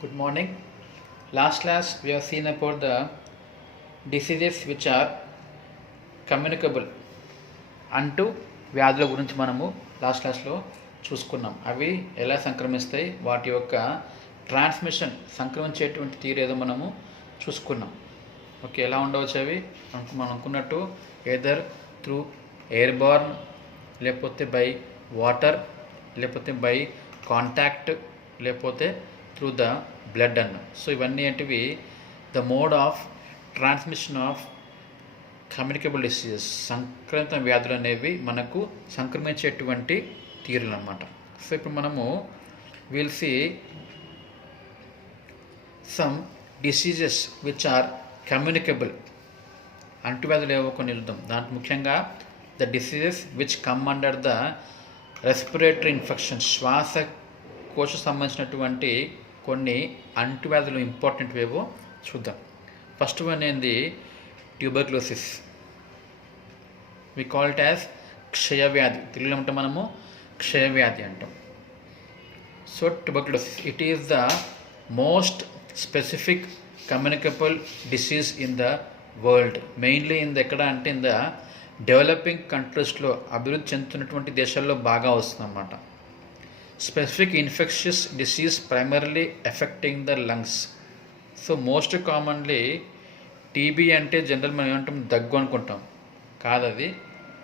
Good morning. Last class we have seen about the diseases which are communicable అంటూ వ్యాధుల గురించి మనము last క్లాస్లో చూసుకున్నాం. అవి ఎలా సంక్రమిస్తాయి, వాటి యొక్క ట్రాన్స్మిషన్ సంక్రమించేటువంటి తీరు ఏదో మనము చూసుకున్నాం. ఓకే, ఎలా ఉండవచ్చు అవి మనం అనుకున్నట్టు ఏదర్ త్రూ ఎయిర్ బార్న్, లేకపోతే బై వాటర్, లేకపోతే బై కాంటాక్ట్, లేకపోతే త్రూ ద బ్లడ్ అన్న. సో ఇవన్నీ ఏంటివి the mode of transmission of communicable diseases, సంక్రమిత వ్యాధులు అనేవి మనకు సంక్రమించేటువంటి తీరులు అన్నమాట. సో ఇప్పుడు మనము will see some diseases which are communicable. అంటువ్యాధులు ఏవో కొన్ని చూద్దాం. దాంట్లో ముఖ్యంగా the diseases which come under the respiratory infection, శ్వాసకోశ సంబంధించినటువంటి కొన్ని అంటువ్యాధులు ఇంపార్టెంట్ ఏవో చూద్దాం. ఫస్ట్ వన్ ఏంది tuberculosis. We call it as క్షయవ్యాధి. తెలుగులో అంటే మనము క్షయవ్యాధి అంటాం. So tuberculosis it is the most specific communicable disease in the world. Mainly in the ఎక్కడ అంటే ఇన్ ద డెవలపింగ్ కంట్రీస్లో, అభివృద్ధి చెందుతున్నటువంటి దేశాల్లో బాగా వస్తుందన్నమాట. Specific infectious disease primarily affecting the lungs. So most commonly TB అంటే జనరల్ మనం ఏమంటాం దగ్గు అనుకుంటాం. కాదది.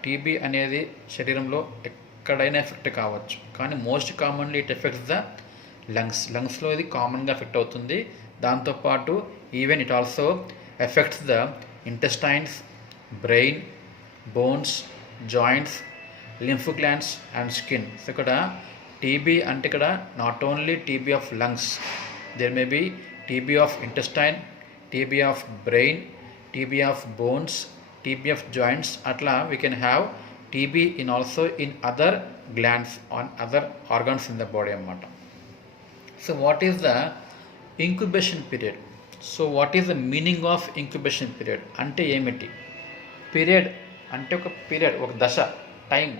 టీబీ అనేది శరీరంలో ఎక్కడైనా ఎఫెక్ట్ కావచ్చు, కానీ most commonly it affects the లంగ్స్లో ఇది కామన్గా ఎఫెక్ట్ అవుతుంది. దాంతోపాటు even it also affects the intestines, brain, bones, joints, lymph glands and skin. So ఇక్కడ టీబీ అంటే ఇక్కడ not only TB of lungs, there may be TB of intestine, TB of brain, TB of bones, TB of joints. అట్లా we can have TB in also in other glands on other organs in the body అన్నమాట. So what is the incubation period? So what is the meaning of incubation period అంటే ఏమిటి? Period అంటే ఒక period, ఒక దశ, time.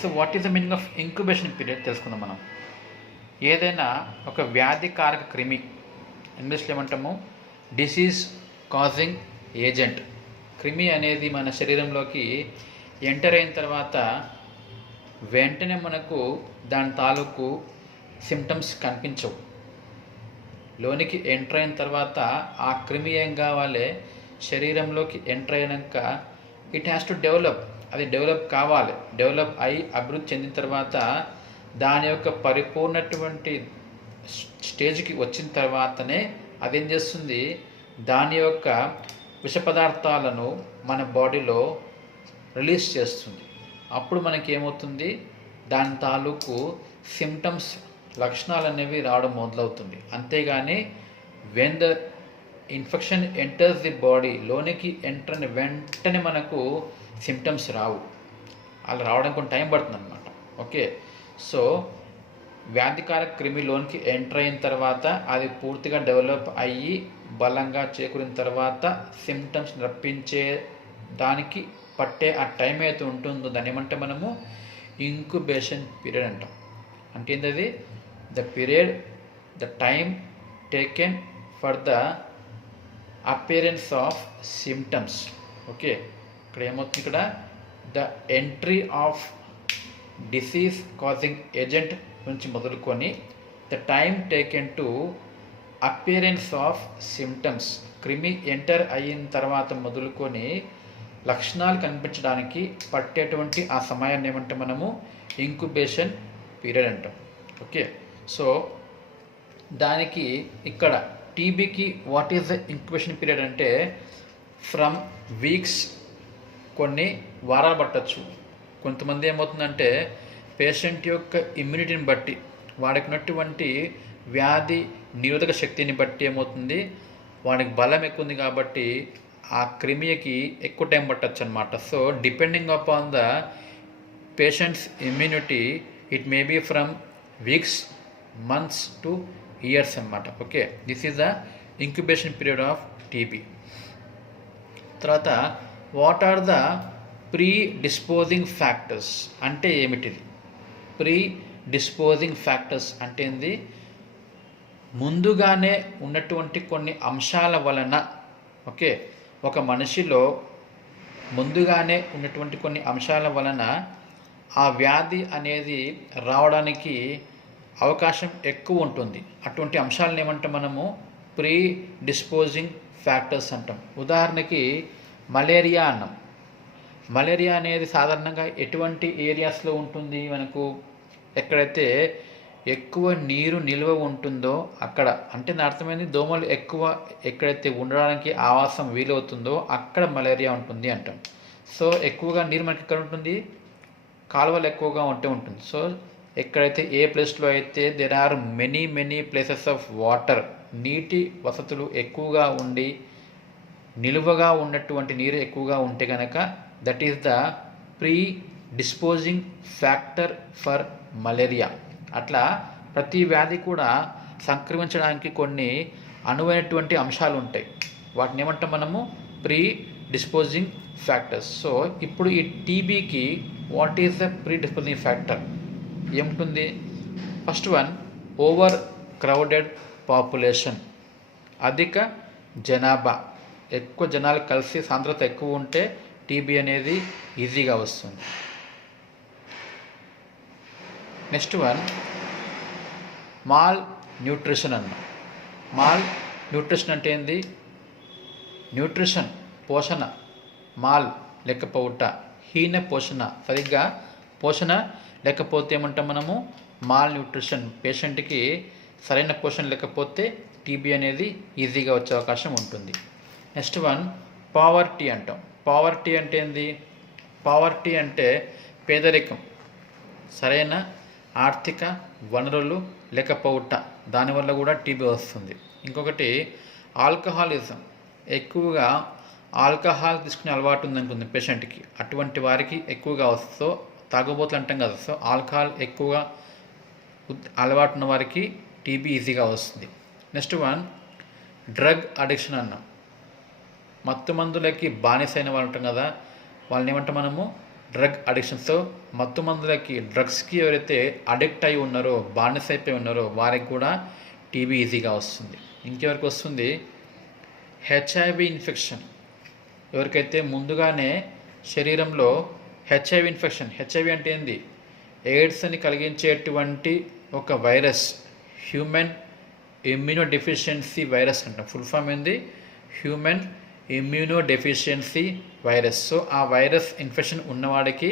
So what is the meaning of incubation period తెలుసుకుందాం మనం. ఏదైనా ఒక వ్యాధికారక క్రిమి, ఇంగ్లీష్లో ఏమంటాము డిసీజ్ కాజింగ్ ఏజెంట్. క్రిమి అనేది మన శరీరంలోకి ఎంటర్ అయిన తర్వాత వెంటనే మనకు దాని తాలూకు సిమ్టమ్స్ కనిపించవు. లోనికి ఎంటర్ అయిన తర్వాత ఆ క్రిమి ఏం కావాలి, శరీరంలోకి ఎంటర్ అయినాక ఇట్ హ్యాస్ టు డెవలప్. అది డెవలప్ కావాలి. డెవలప్ అయి అభివృద్ధి చెందిన తర్వాత దాని యొక్క పరిపూర్ణటువంటి స్టేజ్కి వచ్చిన తర్వాతనే అదేం చేస్తుంది, దాని యొక్క విష పదార్థాలను మన బాడీలో రిలీజ్ చేస్తుంది. అప్పుడు మనకి ఏమవుతుంది, దాని తాలూకు సిమ్టమ్స్, లక్షణాలు అనేవి రావడం మొదలవుతుంది. అంతేగాని when the infection enters the body, లోనికి ఎంటర్ అయిన వెంటనే మనకు సిమ్టమ్స్ రావు. అలా రావడానికి కొంచెం టైం పడుతుంది అనమాట. ఓకే, సో వ్యాధికారక క్రిమిలోనికి ఎంటర్ అయిన తర్వాత అది పూర్తిగా డెవలప్ అయ్యి బలంగా చేకూరిన తర్వాత సిమ్టమ్స్ రప్పించే దానికి పట్టే ఆ టైం అయితే ఉంటుందో దాన్ని ఏమంటే మనము ఇంక్యుబేషన్ పీరియడ్ అంటాం. అంటే ఏంటది? The period, the time taken for the appearance of symptoms. Okay, ఇక్కడ ఏమవుతుంది, ఇక్కడ the entry of disease causing agent నుంచి మొదలుకొని the time taken to appearance of symptoms, క్రిమి ఎంటర్ అయిన తర్వాత మొదలుకొని లక్షణాలు కనిపించడానికి పట్టేటువంటి ఆ సమయాన్ని ఏమంటే మనము ఇంక్యుబేషన్ పీరియడ్ అంటాం. ఓకే, సో దానికి ఇక్కడ టీబీకి what is the incubation period అంటే ఫ్రమ్ వీక్స్, కొన్ని వారాలు పట్టచ్చు. కొంతమంది ఏమవుతుందంటే పేషెంట్ యొక్క ఇమ్యూనిటీని బట్టి, వాడికి ఉన్నటువంటి వ్యాధి నిరోధక శక్తిని బట్టి ఏమవుతుంది, వాడికి బలం ఎక్కువ ఉంది కాబట్టి ఆ క్రిమికి ఎక్కువ టైం పట్టచ్చు అనమాట. So depending upon the patient's immunity it may be from weeks, months to years అన్నమాట. Okay, this is the incubation period of TB. తర్వాత what are the predisposing factors అంటే ఏమిటిది? ప్రీ డిస్పోజింగ్ ఫ్యాక్టర్స్ అంటే ఏంది? ముందుగానే ఉన్నటువంటి కొన్ని అంశాల వలన, ఓకే, ఒక మనిషిలో ముందుగానే ఉన్నటువంటి కొన్ని అంశాల వలన ఆ వ్యాధి అనేది రావడానికి అవకాశం ఎక్కువ ఉంటుంది. అటువంటి అంశాలను ఏమంటాం మనము? ప్రీ డిస్పోజింగ్ ఫ్యాక్టర్స్ అంటాం. ఉదాహరణకి మలేరియా అన్నాం. మలేరియా అనేది సాధారణంగా ఎటువంటి ఏరియాస్లో ఉంటుంది? మనకు ఎక్కడైతే ఎక్కువ నీరు నిల్వ ఉంటుందో అక్కడ, అంటే నా అర్థమైంది దోమలు ఎక్కువ ఎక్కడైతే ఉండడానికి ఆవాసం వీలవుతుందో అక్కడ మలేరియా ఉంటుంది అంటాం. సో ఎక్కువగా నీరు మనకి ఎక్కడ ఉంటుంది? కాలువలు ఎక్కువగా ఉంటే ఉంటుంది. సో ఎక్కడైతే ఏ ప్లేస్లో అయితే there are many places of water, నీటి వసతులు ఎక్కువగా ఉండి నిలువగా ఉన్నటువంటి నీరు ఎక్కువగా ఉంటే కనుక that is the predisposing factor for malaria. అట్లా ప్రతి వ్యాధి కూడా సంక్రమించడానికి కొన్ని అనువైనటువంటి అంశాలు ఉంటాయి. వాటిని ఏమంటాం మనము? Pre disposing factors. సో ఇప్పుడు ఈ టీబీకి what is the predisposing factor ఏముంటుంది? First one, overcrowded population, అధిక జనాభా, ఎక్కువ జనాలు కలిసి సాంద్రత ఎక్కువ ఉంటే టీబీ అనేది ఈజీగా వస్తుంది. నెక్స్ట్ వన్, మాల్ న్యూట్రిషన్ అన్నాం. మాల్ న్యూట్రిషన్ అంటే ఏంది? న్యూట్రిషన్ పోషణ, మాల్ లేకపోవుట, హీన పోషణ, సరిగ్గా పోషణ లేకపోతే ఏమంటాం మనము? Mall nutrition. పేషెంట్కి సరైన పోషణ లేకపోతే టీబీ అనేది ఈజీగా వచ్చే అవకాశం ఉంటుంది. నెక్స్ట్ వన్, పావర్టీ అంటాం. పావర్టీ అంటే ఏంది? పావర్టీ అంటే పేదరికం, సరైన ఆర్థిక వనరులు లేకపోవుట, దానివల్ల కూడా టీబీ వస్తుంది. ఇంకొకటి ఆల్కహాలిజం, ఎక్కువగా ఆల్కహాల్ తీసుకునే అలవాటు ఉందనుకుంది పేషెంట్కి, అటువంటి వారికి ఎక్కువగా వస్తుందో, తాగుబోతులు అంటాం కదా, సో ఆల్కహాల్ ఎక్కువగా అలవాటు ఉన్న వారికి టీబీ ఈజీగా వస్తుంది. నెక్స్ట్ వన్, డ్రగ్ అడిక్షన్ అన్నాం. మత్తు మందులకి బానిసైన వాళ్ళు ఉంటాం కదా, వాళ్ళని ఏమంటాం మనము? డ్రగ్ అడిక్షన్స్తో మత్తు మందులకి, డ్రగ్స్కి ఎవరైతే అడిక్ట్ అయి ఉన్నారో, బానిస అయిపోయి ఉన్నారో వారికి కూడా టీబీ ఈజీగా వస్తుంది. ఇంకెవరికి వస్తుంది? HIV infection. ఎవరికైతే ముందుగానే శరీరంలో హెచ్ఐవి ఇన్ఫెక్షన్, హెచ్ఐవి అంటే ఏంది? ఎయిడ్స్ అని కలిగించేటువంటి ఒక వైరస్, హ్యూమన్ ఇమ్యూనోడెఫిషియన్సీ వైరస్ అంటాం. ఫుల్ ఫామ్ ఏంది? Human immunodeficiency virus. సో ఆ వైరస్ ఇన్ఫెక్షన్ ఉన్నవాడికి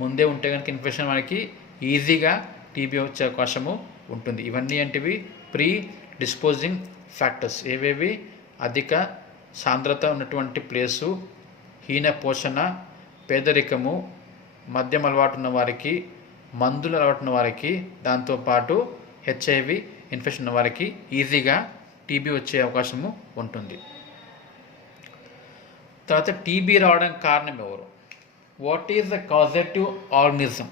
ముందే ఉంటే కనుక ఇన్ఫెక్షన్ వాడికి ఈజీగా టీబీ వచ్చే అవకాశము ఉంటుంది. ఇవన్నీ ఏంటివి? Pre disposing factors. ఏవేవి? అధిక సాంద్రత ఉన్నటువంటి ప్లేసు, హీన పోషణ, పేదరికము, మద్యం అలవాటు ఉన్న వారికి, మందులు అలవాటు ఉన్న వారికి, దాంతోపాటు హెచ్ఐవి ఇన్ఫెక్షన్ ఉన్న వారికి ఈజీగా టీబీ వచ్చే అవకాశము ఉంటుంది. తర్వాత టీబీ రావడానికి కారణం ఎవరు? What is the causative organism?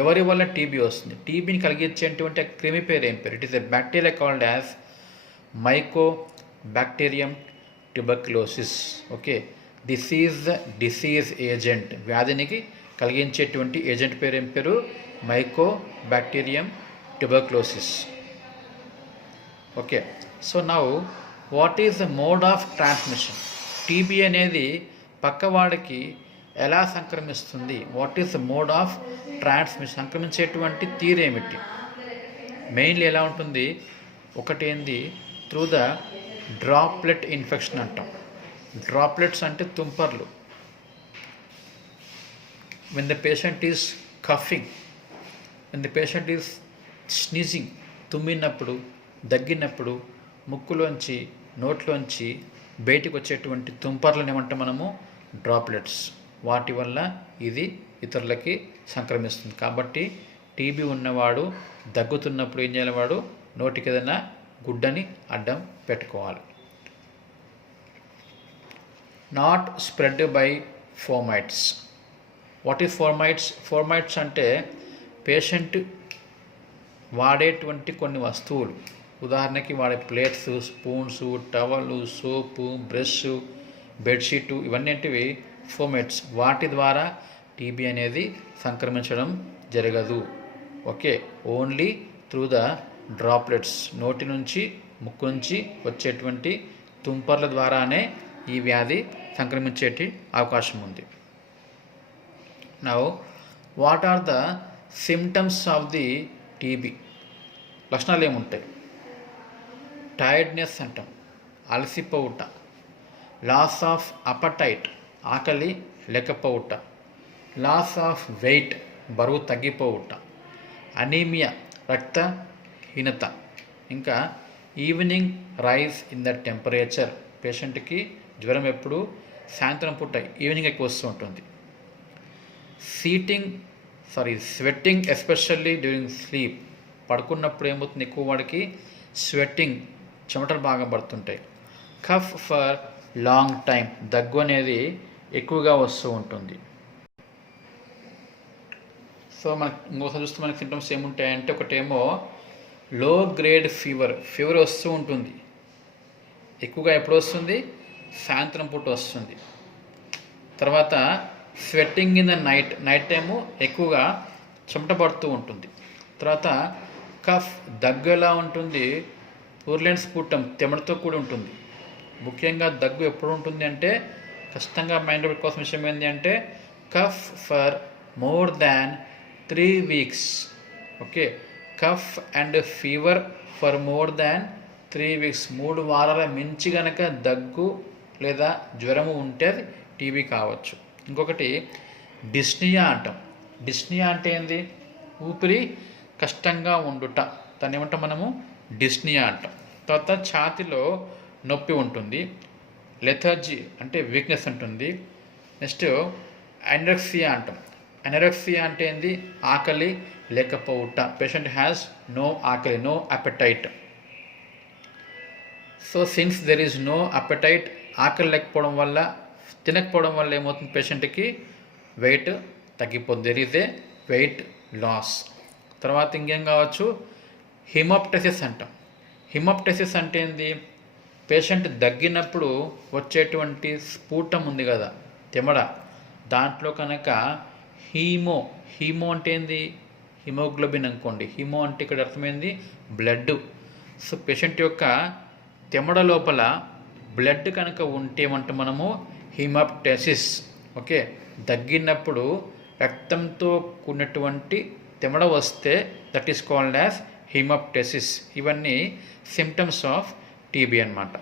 ఎవరి వల్ల టీబీ వస్తుంది? టీబీని కలిగించేటువంటి క్రిమి పేరు ఏం పేరు? It is a bacteria called as mycobacterium tuberculosis. Okay, this is the disease agent. వ్యాధినికి కలిగించేటువంటి ఏజెంట్ పేరు ఏం పేరు? Mycobacterium tuberculosis. Okay, so now what is the mode of transmission? TB అనేది పక్కవాడికి ఎలా సంక్రమిస్తుంది? What is the mode of transmission? సంక్రమించేటువంటి తీరేమిటి? మెయిన్లీ ఎలా ఉంటుంది? ఒకటి ఏంది? త్రూ ద డ్రాప్లెట్ ఇన్ఫెక్షన్ అంటాం. డ్రాప్లెట్స్ అంటే తుంపర్లు. when the patient is coughing, when the patient is sneezing, తుమ్మినప్పుడు, దగ్గినప్పుడు ముక్కులోంచి, నోట్లోంచి బయటికి వచ్చేటువంటి తుంపర్లను ఏమంటాం మనము? డ్రాప్లెట్స్. వాటి వల్ల ఇది ఇతరులకి సంక్రమిస్తుంది. కాబట్టి టీబీ ఉన్నవాడు దగ్గుతున్నప్పుడు ఏం చేయాలి? వాడు నోటికి ఏదైనా గుడ్డని అడ్డం పెట్టుకోవాలి. Not spread by fomites. What is fomites? Fomites అంటే పేషెంట్ వాడేటువంటి కొన్ని వస్తువులు, ఉదాహరణకి వాడే plates, spoons, towel, soap, brush, bedsheet, ఇవన్నీ ఏంటివి? ఫోమైట్స్. వాటి ద్వారా టీబీ అనేది సంక్రమించడం జరగదు. Okay, only through the droplets, నోటి నుంచి ముక్కు నుంచి వచ్చేటువంటి తుంపర్ల ద్వారానే ఈ వ్యాధి సంక్రమించేటి అవకాశం ఉంది. Now what are the symptoms of the TB? లక్షణాలు ఏముంటాయి? టైర్డ్నెస్ అంటాం, అలసిపోవుట. లాస్ ఆఫ్ అపటైట్, ఆకలి లేకపోవుట. లాస్ ఆఫ్ వెయిట్, బరువు తగ్గిపోవుట. అనీమియా, రక్తహీనత. ఇంకా evening rise in the temperature, పేషెంట్కి జ్వరం ఎప్పుడు సాయంత్రం పూట ఈవినింగ్ ఎక్కువ వస్తూ ఉంటుంది. స్వెట్టింగ్ ఎస్పెషల్లీ డ్యూరింగ్ స్లీప్, పడుకున్నప్పుడు ఏమవుతుంది, ఎక్కువ వాడికి స్వెట్టింగ్, చెమటలు బాగా పడుతుంటాయి. కఫ్ ఫర్ లాంగ్ టైం, దగ్గు అనేది ఎక్కువగా వస్తూ ఉంటుంది. సో మనకి ఇంకోసారి చూస్తే మనకి సింటమ్స్ ఏముంటాయంటే, ఒకటేమో లో గ్రేడ్ ఫీవర్ వస్తూ ఉంటుంది. ఎక్కువగా ఎప్పుడు వస్తుంది? సాయంత్రం పూట వస్తుంది. తర్వాత sweating in the night time ఎక్కువగా చెమట పడుతూ ఉంటుంది. తర్వాత కఫ్, దగ్గు ఎలా ఉంటుంది? పూర్లెంట్ స్ఫుటం, తెమడతో కూడి ఉంటుంది. ముఖ్యంగా దగ్గు ఎప్పుడు ఉంటుంది అంటే, ఖచ్చితంగా మైండ్ పెట్టుకోవాల్సిన విషయం ఏంటి అంటే, cough for more than 3 weeks. Okay, cough and fever for more than 3 weeks, 3 వారాల మించి గనక దగ్గు లేదా జ్వరము ఉంటే అది టీబీ కావచ్చు. ఇంకొకటి డిస్నియా అంటాం. డిస్నియా అంటే ఏంది? ఊపిరి కష్టంగా ఉండుట, దాన్ని ఏమంటాం మనము? డిస్నియా అంటాం. తర్వాత ఛాతిలో నొప్పి ఉంటుంది. లెథర్జీ అంటే వీక్నెస్ ఉంటుంది. నెక్స్ట్ అనరెక్సియా అంటాం. అనరెక్సియా అంటే ఏంది? ఆకలి లేకపోవుట. పేషెంట్ హ్యాస్ నో ఆకలి, no appetite. So since there is no appetite, ఆకలి లేకపోవడం వల్ల, తినకపోవడం వల్ల ఏమవుతుంది? పేషెంట్కి వెయిట్ తగ్గిపోతుంది. There is a weight loss. తర్వాత ఇంకేం కావచ్చు? హిమోప్టసిస్ అంటాం. హిమోప్టసిస్ అంటే ఏంది? పేషెంట్ దగ్గినప్పుడు వచ్చేటువంటి స్ఫూటం ఉంది కదా, తెమడ, దాంట్లో కనుక హీమో అంటే ఏంది? హిమోగ్లోబిన్ అనుకోండి. హీమో అంటే ఇక్కడ అర్థమైంది బ్లడ్. సో పేషెంట్ యొక్క తెమడ లోపల బ్లడ్ కనుక ఉంటే ఏమంటే మనము హిమోప్టసిస్. ఓకే, దగ్గినప్పుడు రక్తంతో కూడినటువంటి తెమడ వస్తే దట్ ఈస్ కాల్డ్ యాజ్ హిమోప్టసిస్. ఇవన్నీ సిమ్టమ్స్ ఆఫ్ టీబీ అన్నమాట.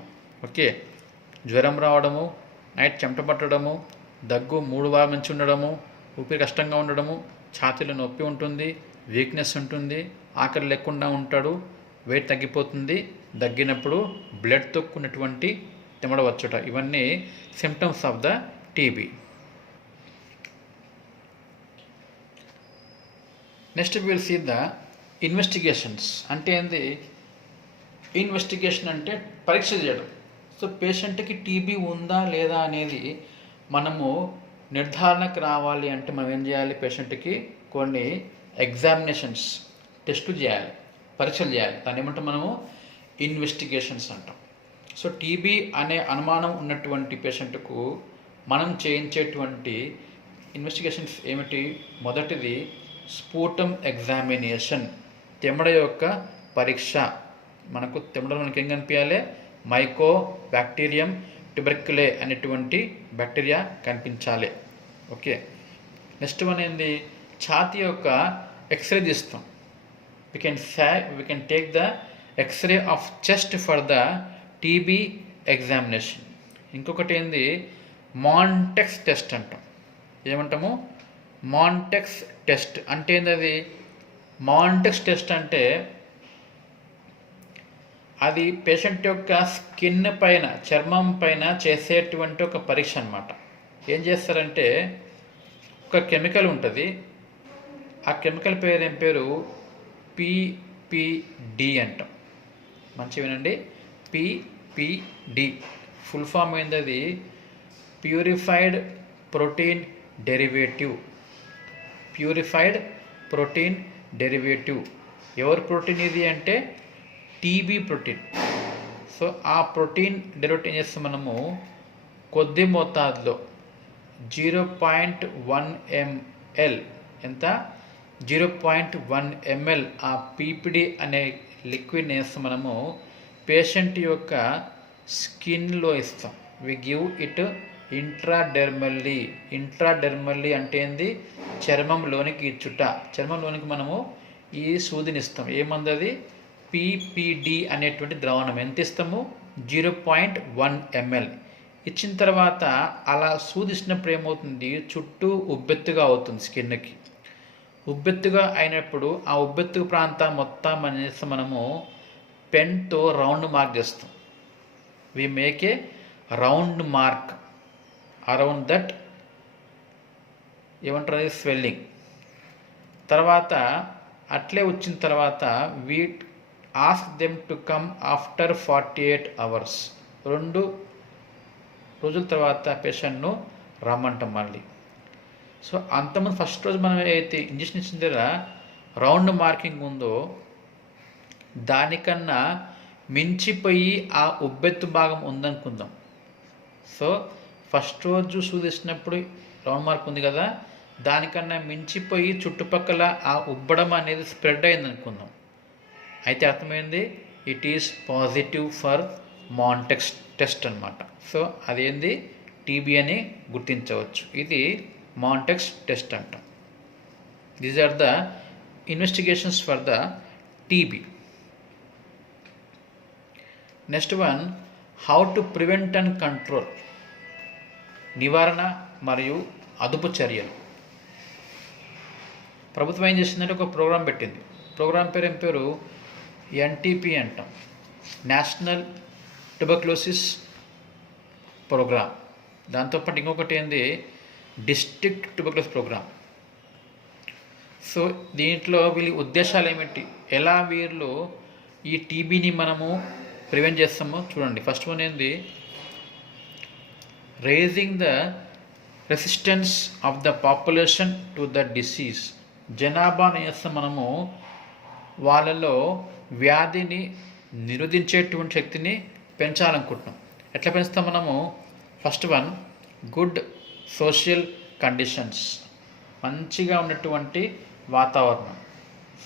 ఓకే, జ్వరం రావడము, నైట్ చెమట పట్టడము, దగ్గు 3 వారాల నుంచి ఉండడము, ఊపిరి కష్టంగా ఉండడము, ఛాతీలో నొప్పి ఉంటుంది, వీక్నెస్ ఉంటుంది, ఆకలి లేకుండా ఉంటాడు, వెయిట్ తగ్గిపోతుంది, దగ్గినప్పుడు బ్లడ్ తొక్కున్నటువంటి తెమడ వచ్చుట. ఇవన్నీ symptoms of the TB. Next will see the investigations. అంటే ఏంది? ఇన్వెస్టిగేషన్ అంటే పరీక్ష చేయడం. సో పేషెంట్కి టీబీ ఉందా లేదా అనేది మనము నిర్ధారణకు రావాలి అంటే మనం ఏం చేయాలి? పేషెంట్కి కొన్ని ఎగ్జామినేషన్స్, టెస్టులు చేయాలి, పరీక్షలు చేయాలి. దాన్ని ఏమంటాం మనము? ఇన్వెస్టిగేషన్స్ అంటాం. సో టీబీ అనే అనుమానం ఉన్నటువంటి పేషెంట్కు మనం చేయించేటువంటి ఇన్వెస్టిగేషన్స్ ఏమిటి? మొదటిది స్ఫూటం ఎగ్జామినేషన్, తెమడ యొక్క పరీక్ష. మనకు తెమడలో మనకి ఏం కనిపించాలి? మైకో బ్యాక్టీరియం ట్యూబెర్కులే అనేటువంటి బ్యాక్టీరియా కనిపించాలి. ఓకే, నెక్స్ట్ వన్ ఏంది? ఛాతీ యొక్క ఎక్స్రే తీస్తాం. we can take the x-ray of chest for the TB examination. ఇంకొకటి ఏంది? మాంటెక్స్ టెస్ట్ అంటాం. ఏమంటాము? మాంటెక్స్ టెస్ట్ అంటే ఏంది? అది మాంటెక్స్ టెస్ట్ అంటే అది పేషెంట్ యొక్క స్కిన్ పైన, చర్మం పైన చేసేటువంటి ఒక పరీక్ష అన్నమాట. ఏం చేస్తారంటే, ఒక కెమికల్ ఉంటుంది, ఆ కెమికల్ పేరు ఏం పేరు? PPD అంటాం. మంచిగా వినండి, PPD ఫుల్ ఫామ్ ఏంది? అది purified protein derivative. Purified protein derivative. ఎవరి ప్రోటీన్ ఇది అంటే? TB protein. సో ఆ ప్రోటీన్ డెరివేటివ్ ఏం చేస్తాం మనము? కొద్ది మోతాదులో 0.1 ml, ఎంత? 0.1 ml ఆ పీపీడి అనే లిక్విడ్ని మనము పేషెంట్ యొక్క స్కిన్లో ఇస్తాం. వి గివ్ ఇట్ ఇంట్రాడెర్మల్లీ అంటే ఏంది, చర్మంలోనికి ఇచ్చుట. చర్మంలోనికి మనము ఈ సూదిని ఇస్తాం. ఏమందది పీపీడి అనేటువంటి ద్రావణం. ఎంత ఇస్తాము, 0.1 ml ఇచ్చిన తర్వాత అలా సూదిచ్చినప్పుడు ఏమవుతుంది, చుట్టూ ఉబ్బెత్తుగా అవుతుంది. స్కిన్కి ఉబ్బెత్తుగా అయినప్పుడు ఆ ఉబ్బెత్తు ప్రాంతం మొత్తం అనేసి మనము పెన్తో రౌండ్ మార్క్ చేస్తాం. We make a round mark around that, ఏమంటారు, స్వెల్లింగ్. తర్వాత అట్లే వచ్చిన తర్వాత we ask them to come after 48 hours. 2 రోజుల తర్వాత పేషెంట్ను రమ్మంటాం మళ్ళీ. సో అంతమంది ఫస్ట్ రోజు మనం అయితే ఇంజక్షన్ ఇచ్చిన దగ్గర రౌండ్ మార్కింగ్ ఉందో దానికన్నా మించిపోయి ఆ ఉబ్బెత్తు భాగం ఉందనుకుందాం. సో ఫస్ట్ రోజు సూదిస్తున్నప్పుడు రౌండ్ మార్క్ ఉంది కదా, దానికన్నా మించిపోయి చుట్టుపక్కల ఆ ఉబ్బడం అనేది స్ప్రెడ్ అయింది అనుకుందాం. అయితే అర్థమైంది, it is positive for Mantoux test అనమాట. సో అదేంది, టీబీ అని గుర్తించవచ్చు. ఇది మాంటెక్స్ టెస్ట్ అంటాం. These are the investigations for the TB. Next one, how to prevent and control. నివారణ మరియు అదుపు చర్యలు. ప్రభుత్వం ఏం చేసిందంటే ఒక ప్రోగ్రాం పెట్టింది. ప్రోగ్రాం పేరు ఎన్టీపీ అంటాం, నేషనల్ ట్యూబర్క్లోసిస్ ప్రోగ్రామ్. దాంతోపాటు ఇంకొకటి ఏంది, డిస్ట్రిక్ట్ ట్యూబర్క్లోసిస్ ప్రోగ్రామ్. సో దీంట్లో వీళ్ళ ఉద్దేశాలు ఏమిటి, ఎలా వీళ్ళు ఈ టీబీని మనము ప్రివెంట్ చేస్తామో చూడండి. ఫస్ట్ వన్ ఏంది, raising the resistance of the population to the disease. జనాభాను చేస్తాం మనము వాళ్ళలో వ్యాధిని నిరోధించేటువంటి శక్తిని పెంచాలనుకుంటున్నాం. ఎట్లా పెంచుతాం మనము, first one, good social conditions. మంచిగా ఉన్నటువంటి వాతావరణం,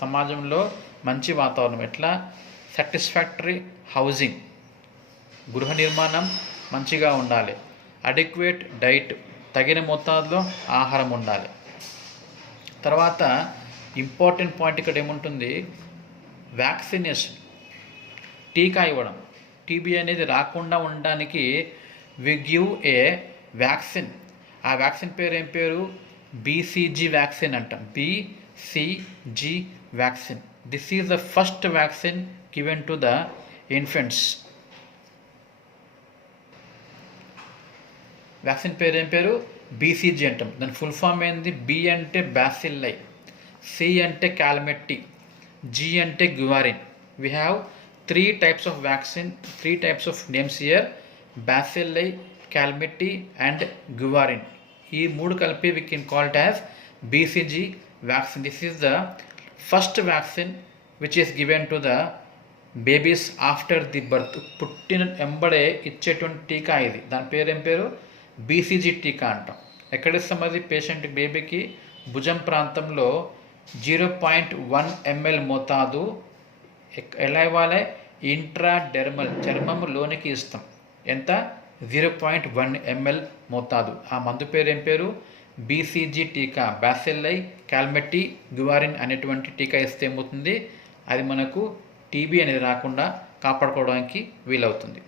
సమాజంలో మంచి వాతావరణం. ఎట్లా, సాటిస్ఫాక్టరీ హౌసింగ్, గృహ నిర్మాణం మంచిగా ఉండాలి. అడిక్వేట్ డైట్, తగిన మోతాదులో ఆహారం ఉండాలి. తర్వాత ఇంపార్టెంట్ పాయింట్ ఇక్కడ ఏముంటుంది, వ్యాక్సినేషన్, టీకా ఇవ్వడం. టీబీ అనేది రాకుండా ఉండడానికి వి గివ్ ఏ వ్యాక్సిన్. ఆ వ్యాక్సిన్ పేరు ఏం పేరు, బీసీజీ వ్యాక్సిన్ అంటాం. BCG vaccine. This is the first vaccine given to the infants. Vaccine పేరు ఏం పేరు, బీసీజీ అంటాం. దాని ఫుల్ ఫామ్ ఏంది, బి అంటే బ్యాసిల్లై, సి అంటే క్యాల్మెట్టి, జీ అంటే Guerin. We have 3 types of vaccine, 3 types of names here, bacilli, calmette and guvarin. ఈ 3 కలిపి we can call it as BCG vaccine. This is the first vaccine which is given to the babies after the birth. పుట్టిన ఎంబడే ఇచ్చేటువంటి టీకా ఇది. దాని పేరు ఏం పేరు, బీసీజీ టీకా అంటాం. ఎక్కడ ఇస్తాం అది, పేషెంట్ బేబీకి భుజం ప్రాంతంలో 0.1 ml మోతాదు ఎలా ఇవ్వాలి, ఇంట్రాడెర్మల్, చర్మంలోనికి ఇస్తాం. ఎంత, 0.1 ml మోతాదు. ఆ మందు పేరు ఏం పేరు, బీసీజీ టీకా. బ్యాసిల్లై, క్యాల్మెట్టి, గ్యువారిన్ అనేటువంటి టీకా ఇస్తే ఏమవుతుంది, అది మనకు టీబీ అనేది రాకుండా కాపాడుకోవడానికి వీలవుతుంది.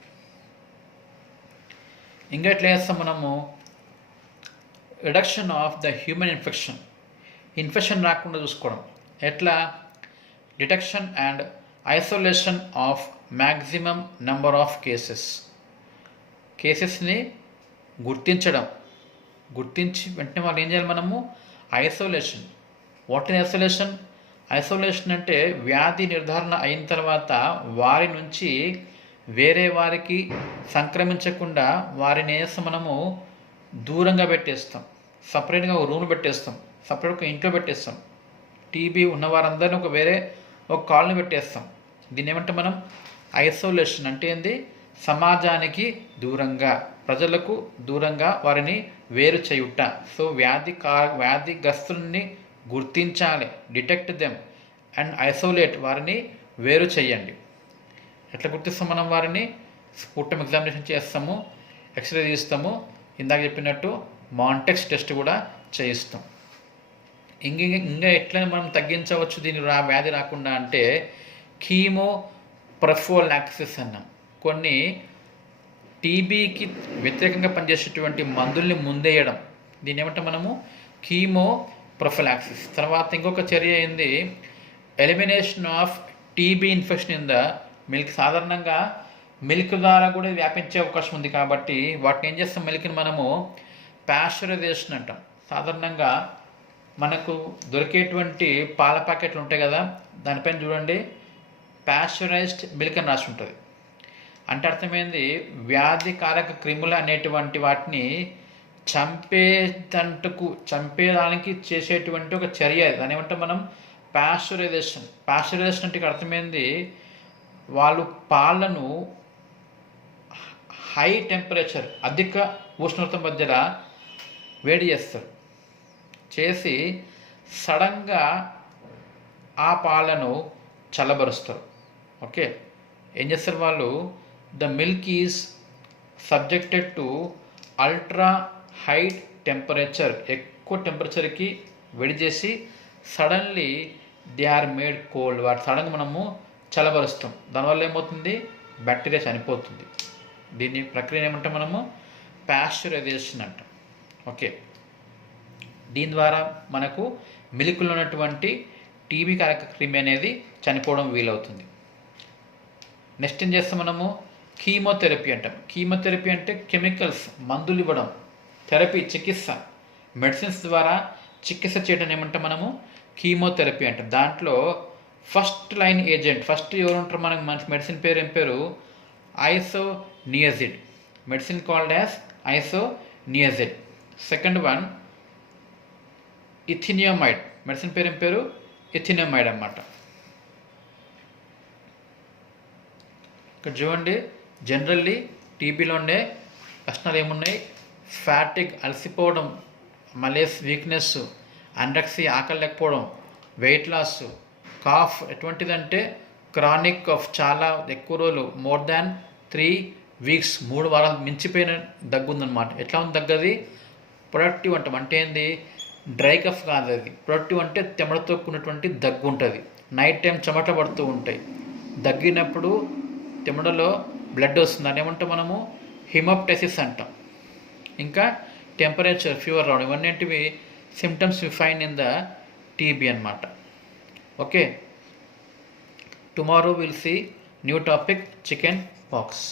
ఇంకా ఎట్లా చేస్తాం మనము, reduction of the human infection. Infection రాకుండా చూసుకోవడం ఎట్లా, detection and isolation of maximum number of కేసెస్ని గుర్తించడం. గుర్తించి వెంటనే వాళ్ళు ఏం చేయాలి, మనము isolation. What is isolation? Isolation అంటే వ్యాధి నిర్ధారణ అయిన తర్వాత వారి నుంచి వేరే వారికి సంక్రమించకుండా వారిని మనము దూరంగా పెట్టేస్తాం. సపరేట్గా ఒక రూమ్ పెట్టేస్తాం, సపరేట్గా ఇంట్లో పెట్టేస్తాం. టీబీ ఉన్న వారందరినీ ఒక కాలనీ పెట్టేస్తాం. దీన్ని ఏమంటే మనం ఐసోలేషన్ అంటే ఏంది, సమాజానికి దూరంగా, ప్రజలకు దూరంగా వారిని వేరు చేయుట. సో వ్యాధిగ్రస్తుల్ని గుర్తించాలి, డిటెక్ట్ దెమ్ అండ్ ఐసోలేట్, వారిని వేరు చేయండి. ఎట్లా గుర్తిస్తాం మనం వారిని? స్పుటమ్ ఎగ్జామినేషన్ చేస్తాము, ఎక్స్రే తీస్తాము, ఇందాక చెప్పినట్టు మాంటెక్స్ టెస్ట్ కూడా చేయిస్తాం. ఇంకా ఎట్లా మనం తగ్గించవచ్చు దీని వ్యాధి రాకుండా అంటే కీమో ప్రొఫిలాక్సిస్ అన్నాం. కొన్ని టీబీకి వ్యతిరేకంగా పనిచేసేటువంటి మందుల్ని ముందేయడం, దీని ఏమంటే మనము కీమో ప్రొఫిలాక్సిస్. తర్వాత ఇంకొక చర్య ఏంది, elimination of TB infection in the milk. సాధారణంగా మిల్క్ ద్వారా కూడా వ్యాపించే అవకాశం ఉంది కాబట్టి వాటిని ఏం చేస్తాం, మిల్క్ని మనము ప్యాస్చరైజేషన్ అంటాం. సాధారణంగా మనకు దొరికేటువంటి పాల ప్యాకెట్లు ఉంటాయి కదా, దానిపైన చూడండి ప్యాస్చరైజ్డ్ మిల్క్ అని రాసి ఉంటుంది. అంటే అర్థమైంది, వ్యాధికారక క్రిములు అనేటువంటి వాటిని చంపేదానికి చేసేటువంటి ఒక చర్య. దాని ఏమంటే మనం ప్యాస్చరైజేషన్. ప్యాస్చరైజేషన్ అంటే అర్థమైంది, వాళ్ళు పాలను హై టెంపరేచర్, అధిక ఉష్ణోగ్రత మధ్యలో వేడి చేస్తారు. చేసి సడన్గా ఆ పాలను చల్లబరుస్తారు. ఓకే, ఏం చేస్తారు వాళ్ళు, the milk is subjected to ultra high temperature. ఎక్కువ టెంపరేచర్కి వేడి చేసి suddenly they are made cold. వాటి సడన్గా మనము చల్లబరుస్తాం. దానివల్ల ఏమవుతుంది, బ్యాక్టీరియా చనిపోతుంది. దీన్ని ప్రక్రియ ఏమంటాం మనము ప్యాస్చరైజేషన్ అంటాం. ఓకే, దీని ద్వారా మనకు మిల్క్లో ఉన్నటువంటి టీబీ కారక క్రిమి అనేది చనిపోవడం వీలవుతుంది. నెక్స్ట్ ఏం చేస్తాం మనము, కీమోథెరపీ అంటాం. కీమోథెరపీ అంటే కెమికల్స్, మందులు ఇవ్వడం, థెరపీ చికిత్స, మెడిసిన్స్ ద్వారా చికిత్స చేయడం ఏమంటాం మనము కీమోథెరపీ అంటాం. దాంట్లో ఫస్ట్ లైన్ ఏజెంట్, ఫస్ట్ ఎవరు ఉంటారు మనకు, మన మెడిసిన్ పేరు ఏం పేరు, isoniazid. Medicine called as isoniazid. Second one ethionamide. Medicine పేరు ఏం పేరు, ఇథినియమైడ్ అన్నమాట. ఇక్కడ చూడండి, జనరల్లీ టీబీలో ఉండే లక్షణాలు ఏమున్నాయి, ఫ్యాటిక్, అలసిపోవడం, మలేస్, వీక్నెస్, అండక్సి, ఆకలి లేకపోవడం, వెయిట్ లాస్, కాఫ్. ఎటువంటిదంటే క్రానిక్ కాఫ్, చాలా ఎక్కువ రోజులు, మోర్ దాన్ 3 weeks, 3 వారాలు మించిపోయిన దగ్గు ఉందన్నమాట. ఎట్లా ఉంది దగ్గు? అది ప్రొడక్టివ్ అంటాం. అంటే ఏంది, డ్రై కఫ్ కాదు అది. ప్రొడక్టివ్ అంటే చెమటతో కూడినటువంటి దగ్గు ఉంటుంది. నైట్ టైం చెమట పడుతూ ఉంటాయి. దగ్గినప్పుడు చెమటలో బ్లడ్ వస్తుంది, అని ఏమంటాం మనము హిమోప్టైసిస్ అంటాం. ఇంకా టెంపరేచర్, ఫీవర్ రావడం, ఇవన్నీ symptoms we find in the TB అన్నమాట. Okay, tomorrow will see new topic, chicken pox.